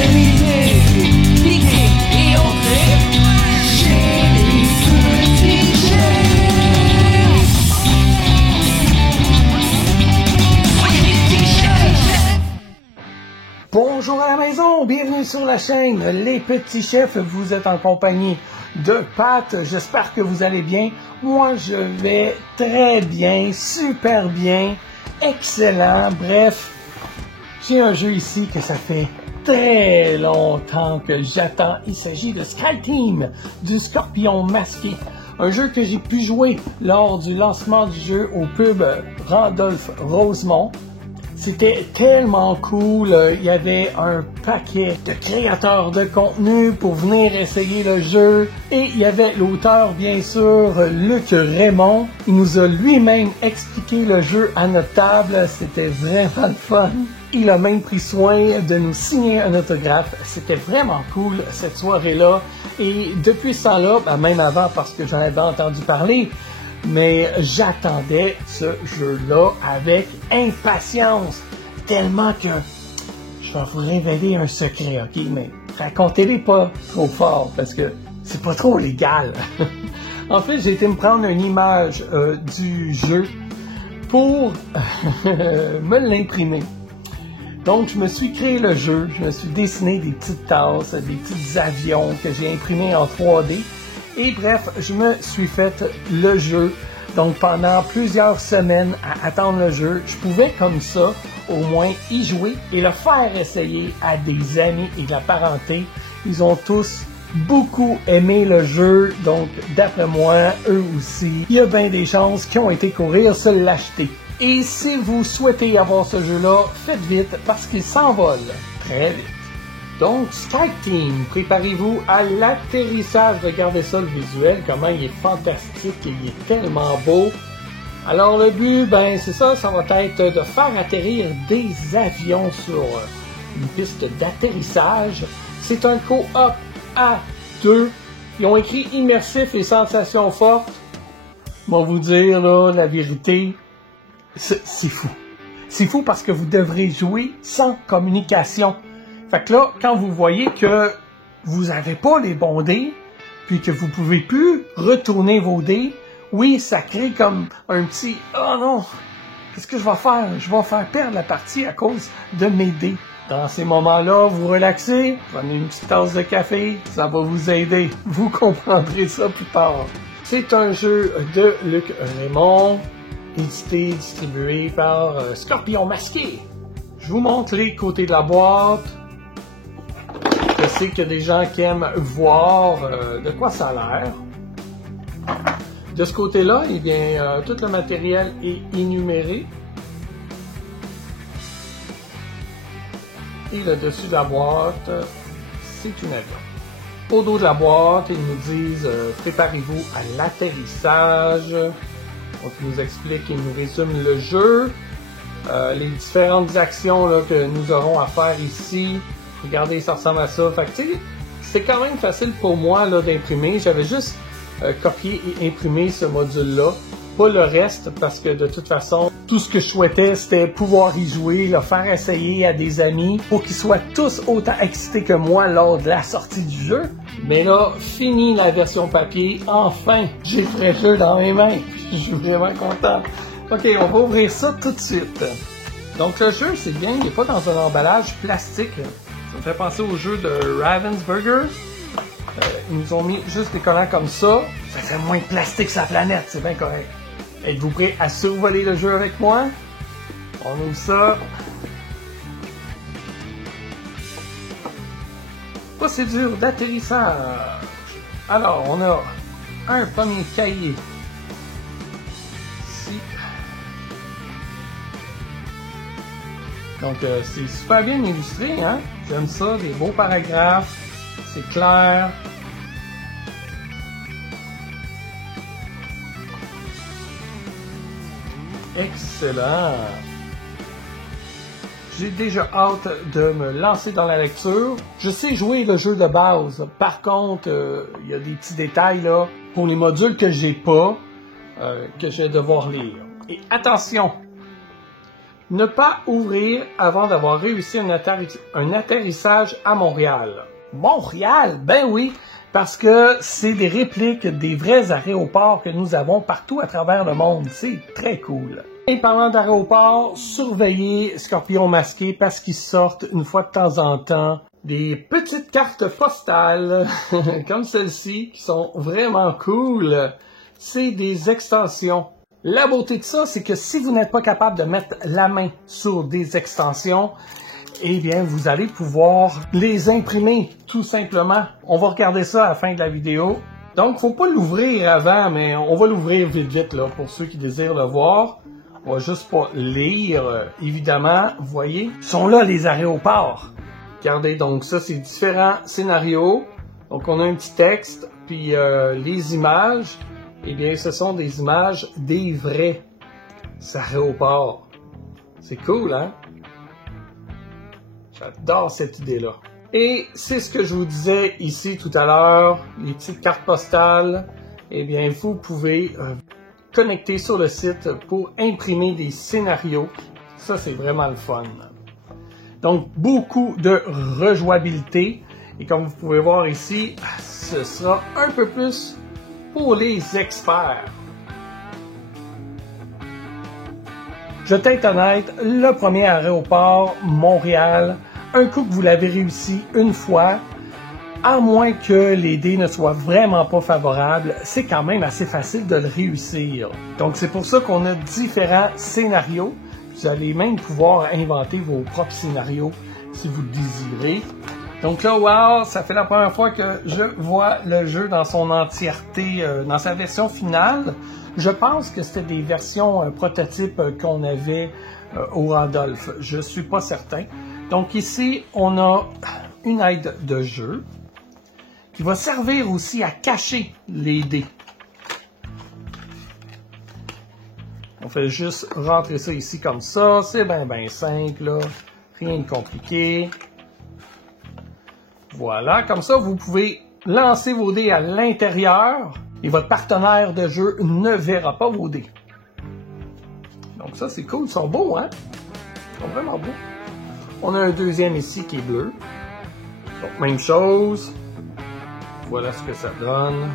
l'idée, cliquez et entrez chez les petits chefs. Soyez les petits chefs. Bonjour à la maison, bienvenue sur la chaîne Les Petits Chefs. Vous êtes en compagnie de Pat. J'espère que vous allez bien. Moi, je vais très bien, super bien, excellent. Bref, j'ai un jeu ici que ça fait très longtemps que j'attends. Il s'agit de Sky Team, du Scorpion masqué. Un jeu que j'ai pu jouer lors du lancement du jeu au pub Randolph Rosemont. C'était tellement cool, il y avait un paquet de créateurs de contenu pour venir essayer le jeu et il y avait l'auteur bien sûr, Luc Raymond. Il nous a lui-même expliqué le jeu à notre table, c'était vraiment le fun. Il a même pris soin de nous signer un autographe, c'était vraiment cool cette soirée-là et depuis ce temps-là, même avant parce que j'en avais entendu parler, mais j'attendais ce jeu-là avec impatience, tellement que je vais vous révéler un secret, ok? Mais racontez-les pas trop fort, parce que c'est pas trop légal. En fait, j'ai été me prendre une image du jeu pour me l'imprimer. Donc, je me suis créé le jeu, je me suis dessiné des petites tasses, des petits avions que j'ai imprimés en 3D. Et bref, je me suis fait le jeu. Donc pendant plusieurs semaines à attendre le jeu, je pouvais comme ça au moins y jouer et le faire essayer à des amis et de la parenté. Ils ont tous beaucoup aimé le jeu, donc d'après moi, eux aussi, il y a bien des chances qu'ils ont été courir se l'acheter. Et si vous souhaitez avoir ce jeu-là, faites vite parce qu'il s'envole très vite. Donc, Sky Team, préparez-vous à l'atterrissage. Regardez ça, le visuel, comment il est fantastique, il est tellement beau. Alors, le but, c'est ça va être de faire atterrir des avions sur une piste d'atterrissage. C'est un co-op à 2. Ils ont écrit immersif et sensations fortes. Bon, vous dire, là, la vérité, c'est fou. C'est fou parce que vous devrez jouer sans communication. Fait que là, quand vous voyez que vous n'avez pas les bons dés, puis que vous pouvez plus retourner vos dés, oui, ça crée comme un petit « Oh non, qu'est-ce que je vais faire? Je vais faire perdre la partie à cause de mes dés. » Dans ces moments-là, vous relaxez, prenez une petite tasse de café, ça va vous aider. Vous comprendrez ça plus tard. C'est un jeu de Luc Raymond, édité, distribué par Scorpion masqué. Je vous montre les côtés de la boîte. Je sais qu'il y a des gens qui aiment voir de quoi ça a l'air. De ce côté-là, eh bien, tout le matériel est énuméré. Et le dessus de la boîte, c'est une avion. Au dos de la boîte, ils nous disent préparez-vous à l'atterrissage. Donc, ils nous expliquent, ils nous résument le jeu. Les différentes actions là, que nous aurons à faire ici. Regardez, ça ressemble à ça. Fait que, tu sais, c'est quand même facile pour moi là, d'imprimer. J'avais juste copié et imprimé ce module-là. Pas le reste, parce que de toute façon, tout ce que je souhaitais, c'était pouvoir y jouer, le faire essayer à des amis pour qu'ils soient tous autant excités que moi lors de la sortie du jeu. Mais là, fini la version papier. Enfin, j'ai le vrai jeu dans mes mains. Je suis vraiment content. OK, on va ouvrir ça tout de suite. Donc, le jeu, c'est bien, il n'est pas dans un emballage plastique. Ça me fait penser au jeu de Ravensburger. Ils nous ont mis juste des collants comme ça. Ça fait moins de plastique sur la planète, c'est bien correct. Êtes-vous prêts à survoler le jeu avec moi? On ouvre ça. Procédure d'atterrissage. Alors, on a un premier cahier. Ici. Donc, c'est super bien illustré, hein? J'aime ça, des beaux paragraphes, c'est clair. Excellent! J'ai déjà hâte de me lancer dans la lecture. Je sais jouer le jeu de base. Par contre, il y a des petits détails là pour les modules que j'ai pas, que je vais devoir lire. Et attention! Ne pas ouvrir avant d'avoir réussi un atterrissage à Montréal. Montréal? Ben oui, parce que c'est des répliques des vrais aéroports que nous avons partout à travers le monde. C'est très cool. Et parlant d'aéroports, surveillez Scorpion Masqué parce qu'ils sortent une fois de temps en temps des petites cartes postales comme celle-ci qui sont vraiment cool. C'est des extensions. La beauté de ça, c'est que si vous n'êtes pas capable de mettre la main sur des extensions, eh bien, vous allez pouvoir les imprimer, tout simplement. On va regarder ça à la fin de la vidéo. Donc, faut pas l'ouvrir avant, mais on va l'ouvrir vite, là, pour ceux qui désirent le voir. On va juste pas lire, évidemment. Vous voyez, ils sont là, les aéroports. Regardez, donc ça, c'est différents scénarios. Donc, on a un petit texte, puis les images. Eh bien, ce sont des images des vrais aéroports. C'est cool, hein? J'adore cette idée-là. Et c'est ce que je vous disais ici tout à l'heure, les petites cartes postales. Eh bien, vous pouvez connecter sur le site pour imprimer des scénarios. Ça, c'est vraiment le fun. Donc, beaucoup de rejouabilité. Et comme vous pouvez voir ici, ce sera un peu plus pour les experts. Je vais être honnête, le premier aéroport, Montréal, un coup que vous l'avez réussi une fois, à moins que les dés ne soient vraiment pas favorables, c'est quand même assez facile de le réussir. Donc c'est pour ça qu'on a différents scénarios. Vous allez même pouvoir inventer vos propres scénarios si vous le désirez. Donc là, wow, ça fait la première fois que je vois le jeu dans son entièreté, dans sa version finale. Je pense que c'était des versions prototypes qu'on avait au Randolph. Je suis pas certain. Donc ici, on a une aide de jeu qui va servir aussi à cacher les dés. On fait juste rentrer ça ici comme ça. C'est bien simple, là. Rien de compliqué. Voilà, comme ça, vous pouvez lancer vos dés à l'intérieur et votre partenaire de jeu ne verra pas vos dés. Donc ça, c'est cool. Ils sont beaux, hein? Ils sont vraiment beaux. On a un deuxième ici qui est bleu. Donc, même chose. Voilà ce que ça donne.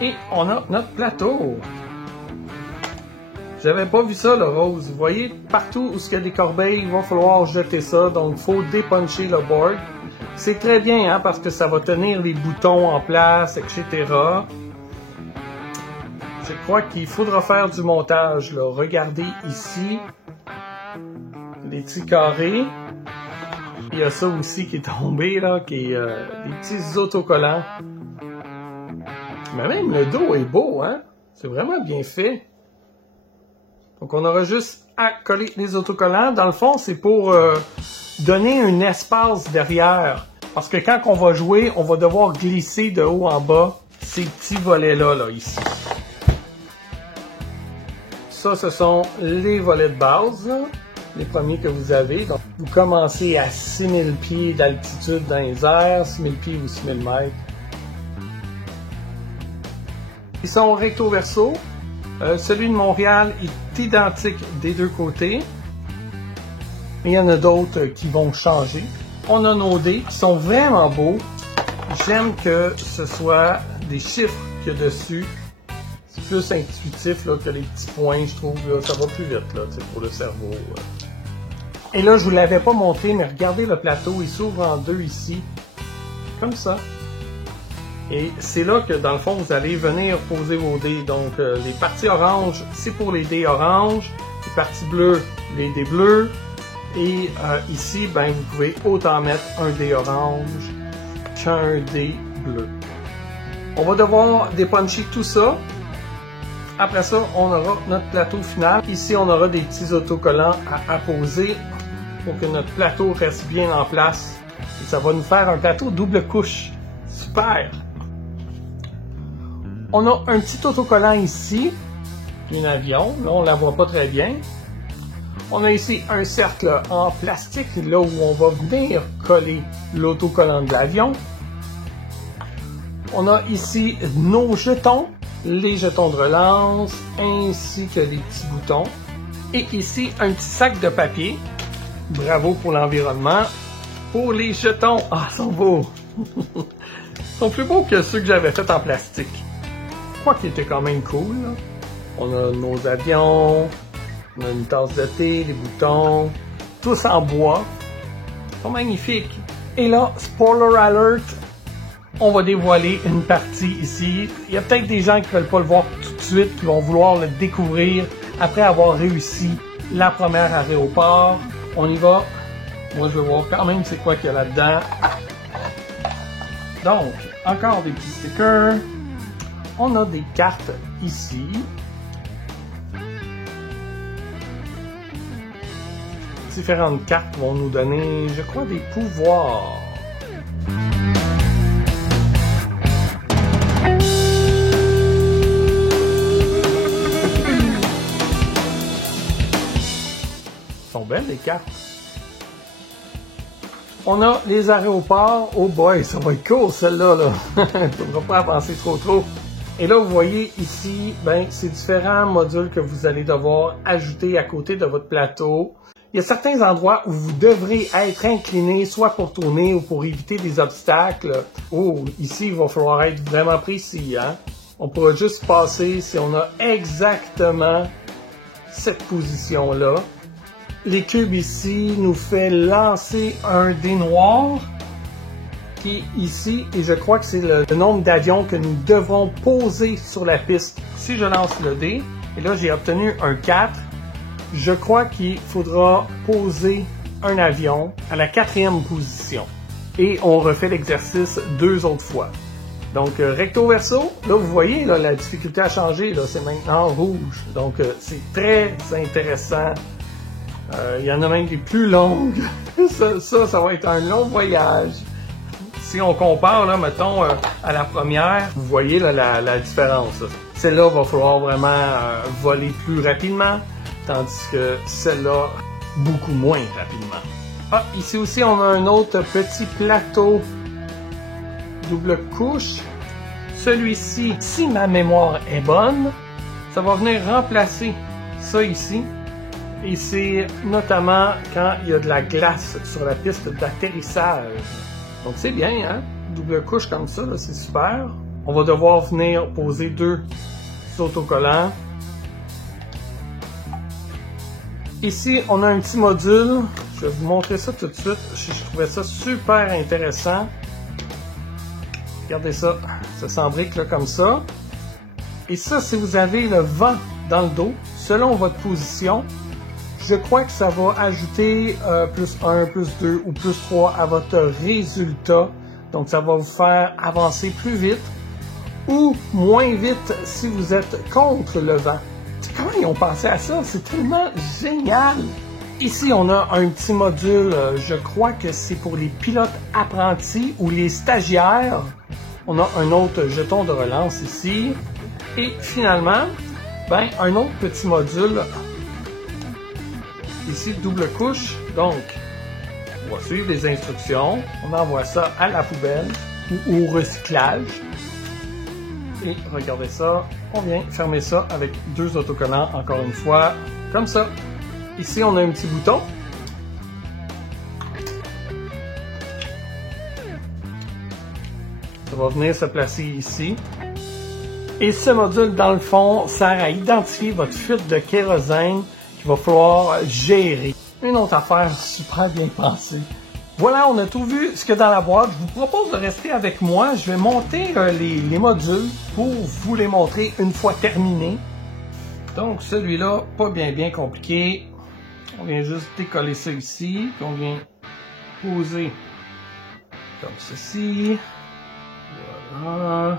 Et on a notre plateau. J'avais pas vu ça, le rose. Vous voyez, partout où il y a des corbeilles, il va falloir jeter ça. Donc, il faut dépuncher le board. C'est très bien, hein, parce que ça va tenir les boutons en place, etc. Je crois qu'il faudra faire du montage, là. Regardez ici. Les petits carrés. Il y a ça aussi qui est tombé, là, qui est des petits autocollants. Mais même le dos est beau, hein? C'est vraiment bien fait. Donc, on aura juste à coller les autocollants. Dans le fond, c'est pour donner un espace derrière. Parce que quand on va jouer, on va devoir glisser de haut en bas ces petits volets-là, là, ici. Ça, ce sont les volets de base, là, les premiers que vous avez. Donc, vous commencez à 6000 pieds d'altitude dans les airs, 6000 pieds ou 6000 mètres. Ils sont recto-verso. Celui de Montréal est identique des deux côtés. Mais il y en a d'autres qui vont changer. On a nos dés qui sont vraiment beaux. J'aime que ce soit des chiffres qu'il y a dessus. C'est plus intuitif là, que les petits points, je trouve. Là, ça va plus vite là, pour le cerveau. Et là, je vous l'avais pas montré, mais regardez le plateau. Il s'ouvre en deux ici. Comme ça. Et c'est là que, dans le fond, vous allez venir poser vos dés. Donc, les parties oranges, c'est pour les dés oranges. Les parties bleues, les dés bleus. Et ici, ben, vous pouvez autant mettre un dé orange qu'un dé bleu. On va devoir dépuncher tout ça. Après ça, on aura notre plateau final. Ici, on aura des petits autocollants à apposer pour que notre plateau reste bien en place. Et ça va nous faire un plateau double couche. Super! On a un petit autocollant ici, un avion. Là, on ne la voit pas très bien. On a ici un cercle en plastique, là où on va venir coller l'autocollant de l'avion. On a ici nos jetons. les jetons de relance, ainsi que les petits boutons. Et ici, un petit sac de papier. Bravo pour l'environnement. Pour les jetons, ah, ils sont beaux! Ils sont plus beaux que ceux que j'avais fait en plastique. Je crois qu'ils étaient quand même cool, là. On a nos avions, on a une tasse de thé, les boutons, tous en bois. Ils sont magnifiques. Et là, spoiler alert, on va dévoiler une partie ici. Il y a peut-être des gens qui ne veulent pas le voir tout de suite, qui vont vouloir le découvrir après avoir réussi la première aéroport. On y va. Moi, je vais voir quand même c'est quoi qu'il y a là-dedans. Donc, encore des petits stickers. On a des cartes ici. Différentes cartes vont nous donner, je crois, des pouvoirs. Elles sont belles les cartes. On a les aéroports. Oh boy, ça va être cool celle-là. Là. Il ne faudra pas avancer trop. Et là, vous voyez ici, ben, c'est différents modules que vous allez devoir ajouter à côté de votre plateau. Il y a certains endroits où vous devrez être incliné, soit pour tourner ou pour éviter des obstacles. Oh, ici, il va falloir être vraiment précis. Hein? On pourra juste passer si on a exactement cette position-là. Les cubes ici nous fait lancer un dé noir qui est ici, et je crois que c'est le nombre d'avions que nous devrons poser sur la piste. Si je lance le dé, et là j'ai obtenu un 4, je crois qu'il faudra poser un avion à la 4e position. Et on refait l'exercice 2 autres fois. Donc recto verso, là vous voyez, là, la difficulté a changé, là, c'est maintenant rouge. Donc c'est très intéressant. Il y en a même des plus longues. ça va être un long voyage. Si on compare, là, mettons, à la première, vous voyez là, la différence. Celle-là va falloir vraiment voler plus rapidement, tandis que celle-là, beaucoup moins rapidement. Ah, ici aussi, on a un autre petit plateau double couche. Celui-ci, si ma mémoire est bonne, ça va venir remplacer ça ici. Et c'est notamment quand il y a de la glace sur la piste d'atterrissage. Donc c'est bien, hein? Double couche comme ça, c'est super. On va devoir venir poser 2 autocollants. Ici, on a un petit module. Je vais vous montrer ça tout de suite. Je trouvais ça super intéressant. Regardez ça. Ça s'embrique là comme ça. Et ça, si vous avez le vent dans le dos, selon votre position, je crois que ça va ajouter plus 1, plus 2 ou plus 3 à votre résultat. Donc, ça va vous faire avancer plus vite ou moins vite si vous êtes contre le vent. Comment ils ont pensé à ça? C'est tellement génial! Ici, on a un petit module, je crois que c'est pour les pilotes apprentis ou les stagiaires. On a un autre jeton de relance ici. Et finalement, ben, un autre petit module. Ici, double couche. Donc, on va suivre les instructions. On envoie ça à la poubelle ou au recyclage. Et regardez ça. On vient fermer ça avec 2 autocollants, encore une fois, comme ça. Ici, on a un petit bouton. Ça va venir se placer ici. Et ce module, dans le fond, sert à identifier votre fuite de kérosène qu'il va falloir gérer. Une autre affaire super bien pensée. Voilà, on a tout vu ce qu'il y a dans la boîte. Je vous propose de rester avec moi. Je vais monter les modules pour vous les montrer une fois terminés. Donc, celui-là, pas bien compliqué. On vient juste décoller ça ici. Puis on vient poser comme ceci. Voilà.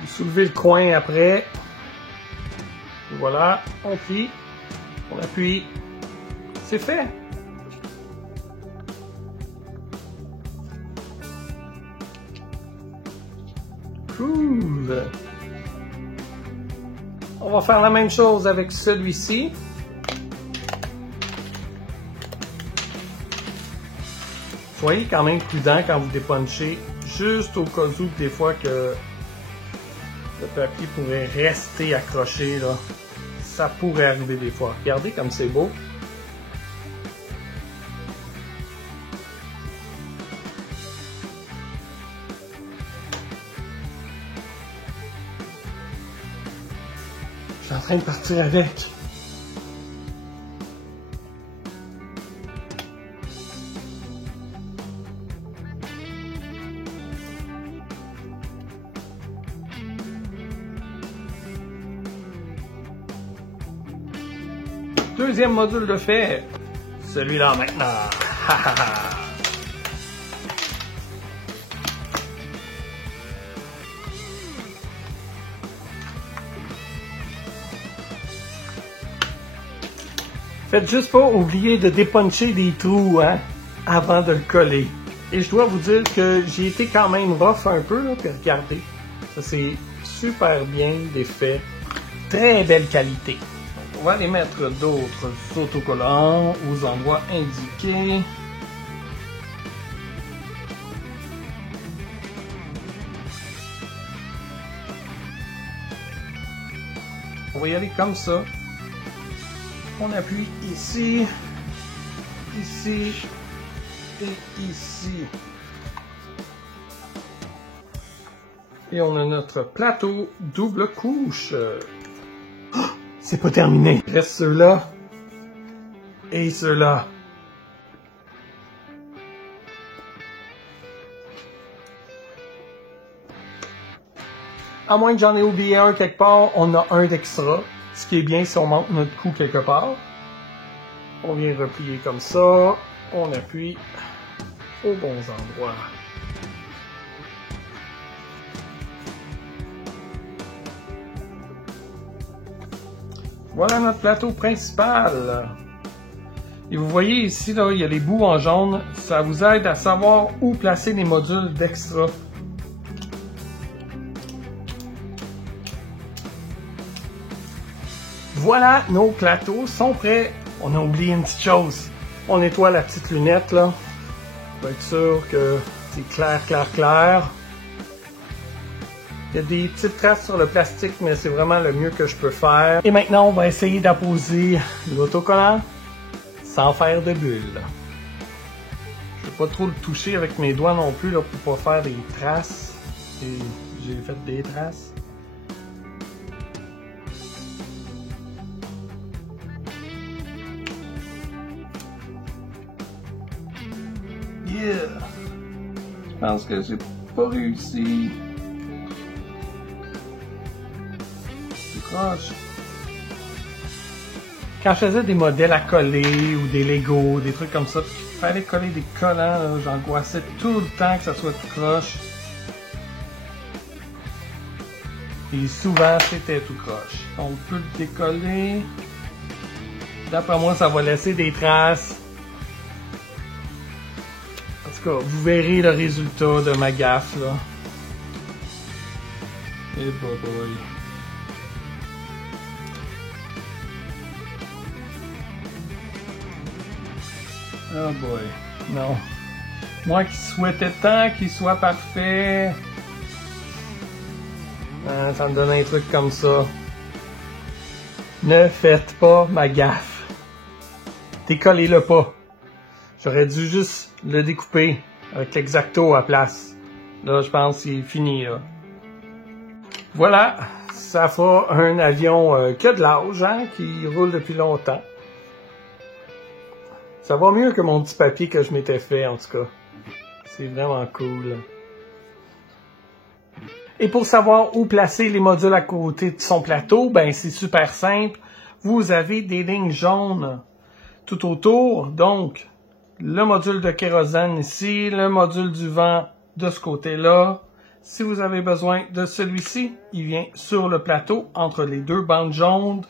Vous soulevez le coin après. Et voilà, on plie, on appuie. C'est fait. Cool. On va faire la même chose avec celui-ci. Soyez quand même prudent quand vous dépunchez, juste au cas où des fois que le papier pourrait rester accroché, là. Ça pourrait arriver des fois. Regardez comme c'est beau. Je suis en train de partir avec. Deuxième module de fait. Celui-là maintenant. Faites juste pas oublier de dépuncher des trous, hein, avant de le coller. Et je dois vous dire que j'ai été quand même rough un peu, là, puis regardez. Ça c'est super bien défait. Très belle qualité. On va aller mettre d'autres autocollants aux endroits indiqués. On va y aller comme ça. On appuie ici, ici et ici. Et on a notre plateau double couche. Oh, c'est pas terminé. Il reste ceux-là et ceux-là. À moins que j'en ai oublié un quelque part, on a un d'extra. Ce qui est bien si on monte notre cou quelque part. On vient replier comme ça. On appuie aux bons endroits. Voilà notre plateau principal. Et vous voyez ici, là, il y a les bouts en jaune. Ça vous aide à savoir où placer les modules d'extra. Voilà, nos plateaux sont prêts. On a oublié une petite chose. On nettoie la petite lunette, là. Pour être sûr que c'est clair, clair, clair. Il y a des petites traces sur le plastique, mais c'est vraiment le mieux que je peux faire. Et maintenant, on va essayer d'apposer l'autocollant sans faire de bulles. Je ne vais pas trop le toucher avec mes doigts non plus, là, pour pas faire des traces. Et j'ai fait des traces. Yeah! Je pense que j'ai pas réussi. C'est croche. Quand je faisais des modèles à coller ou des Lego, des trucs comme ça, puis il fallait coller des collants, j'angoissais tout le temps que ça soit tout croche. Et souvent, c'était tout croche. On peut le décoller. D'après moi, ça va laisser des traces. En tout cas, vous verrez le résultat de ma gaffe, là. Et boy. Oh boy. Non. Moi qui souhaitais tant qu'il soit parfait. Ça me donne un truc comme ça. Ne faites pas ma gaffe. Décollez-le pas. J'aurais dû juste le découper avec l'exacto à place. Là, je pense qu'il est fini, là. Voilà. Ça fera un avion qui a de l'âge, hein, qui roule depuis longtemps. Ça va mieux que mon petit papier que je m'étais fait, en tout cas. C'est vraiment cool. Et pour savoir où placer les modules à côté de son plateau, ben c'est super simple. Vous avez des lignes jaunes tout autour. Donc, le module de kérosène ici, le module du vent de ce côté-là. Si vous avez besoin de celui-ci, il vient sur le plateau entre les deux bandes jaunes.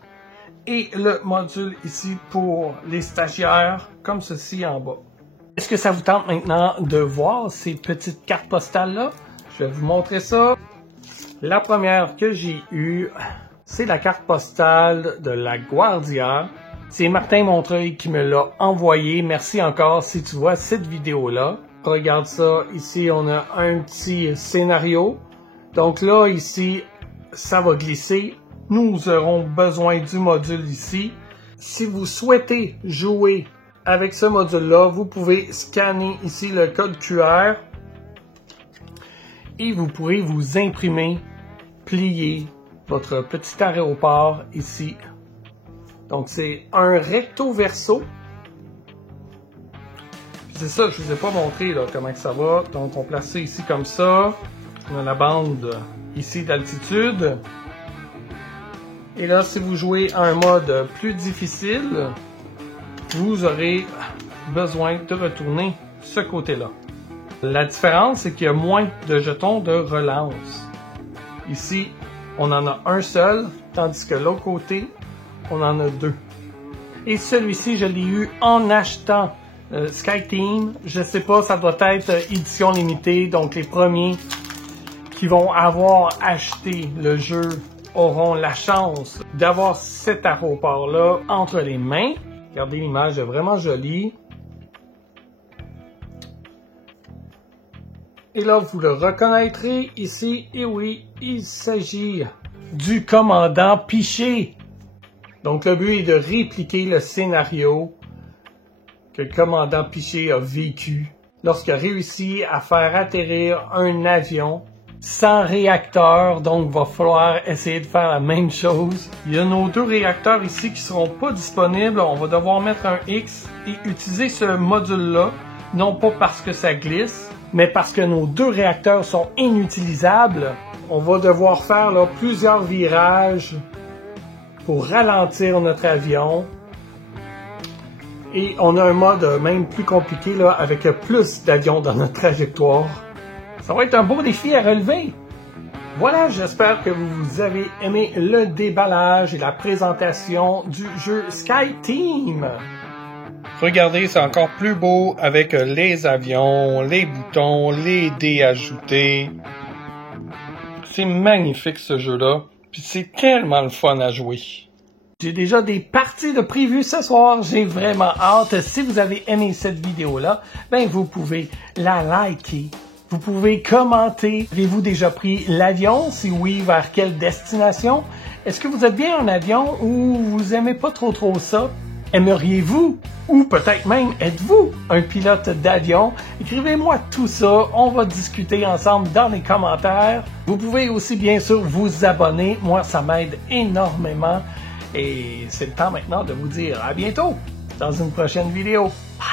Et le module ici pour les stagiaires, comme ceci en bas. Est-ce que ça vous tente maintenant de voir ces petites cartes postales-là? Je vais vous montrer ça. La première que j'ai eue, c'est la carte postale de la Guardia. C'est Martin Montreuil qui me l'a envoyé. Merci encore si tu vois cette vidéo-là. Regarde ça. Ici, on a un petit scénario. Donc là, ici, ça va glisser. Nous aurons besoin du module ici. Si vous souhaitez jouer avec ce module-là, vous pouvez scanner ici le code QR et vous pourrez vous imprimer, plier votre petit aéroport ici. Donc c'est un recto verso. C'est ça, je vous ai pas montré là, comment ça va. Donc on place ça ici comme ça. On a la bande ici d'altitude. Et là, si vous jouez à un mode plus difficile, vous aurez besoin de retourner ce côté-là. La différence, c'est qu'il y a moins de jetons de relance. Ici, on en a un seul, tandis que l'autre côté, on en a deux. Et celui-ci, je l'ai eu en achetant SkyTeam. Je sais pas, ça doit être édition limitée, donc les premiers qui vont avoir acheté le jeu auront la chance d'avoir cet aéroport-là entre les mains. Regardez l'image, est vraiment jolie. Et là, vous le reconnaîtrez ici. Et oui, il s'agit du commandant Piché. Donc, le but est de répliquer le scénario que le commandant Piché a vécu lorsqu'il a réussi à faire atterrir un avion sans réacteur, donc il va falloir essayer de faire la même chose. Il y a nos deux réacteurs ici qui seront pas disponibles. On va devoir mettre un X et utiliser ce module-là, non pas parce que ça glisse, mais parce que nos deux réacteurs sont inutilisables. On va devoir faire là, plusieurs virages pour ralentir notre avion. Et on a un mode même plus compliqué là, avec plus d'avions dans notre trajectoire. Ça va être un beau défi à relever. Voilà, j'espère que vous avez aimé le déballage et la présentation du jeu SkyTeam. Regardez, c'est encore plus beau avec les avions, les boutons, les dés ajoutés. C'est magnifique ce jeu-là, puis c'est tellement le fun à jouer. J'ai déjà des parties de prévues ce soir, j'ai vraiment hâte. Si vous avez aimé cette vidéo-là, ben vous pouvez la liker. Vous pouvez commenter. Avez-vous déjà pris l'avion? Si oui, vers quelle destination? Est-ce que vous êtes bien en avion ou vous aimez pas trop ça? Aimeriez-vous? Ou peut-être même êtes-vous un pilote d'avion? Écrivez-moi tout ça. On va discuter ensemble dans les commentaires. Vous pouvez aussi bien sûr vous abonner. Moi, ça m'aide énormément. Et c'est le temps maintenant de vous dire à bientôt dans une prochaine vidéo. Bye!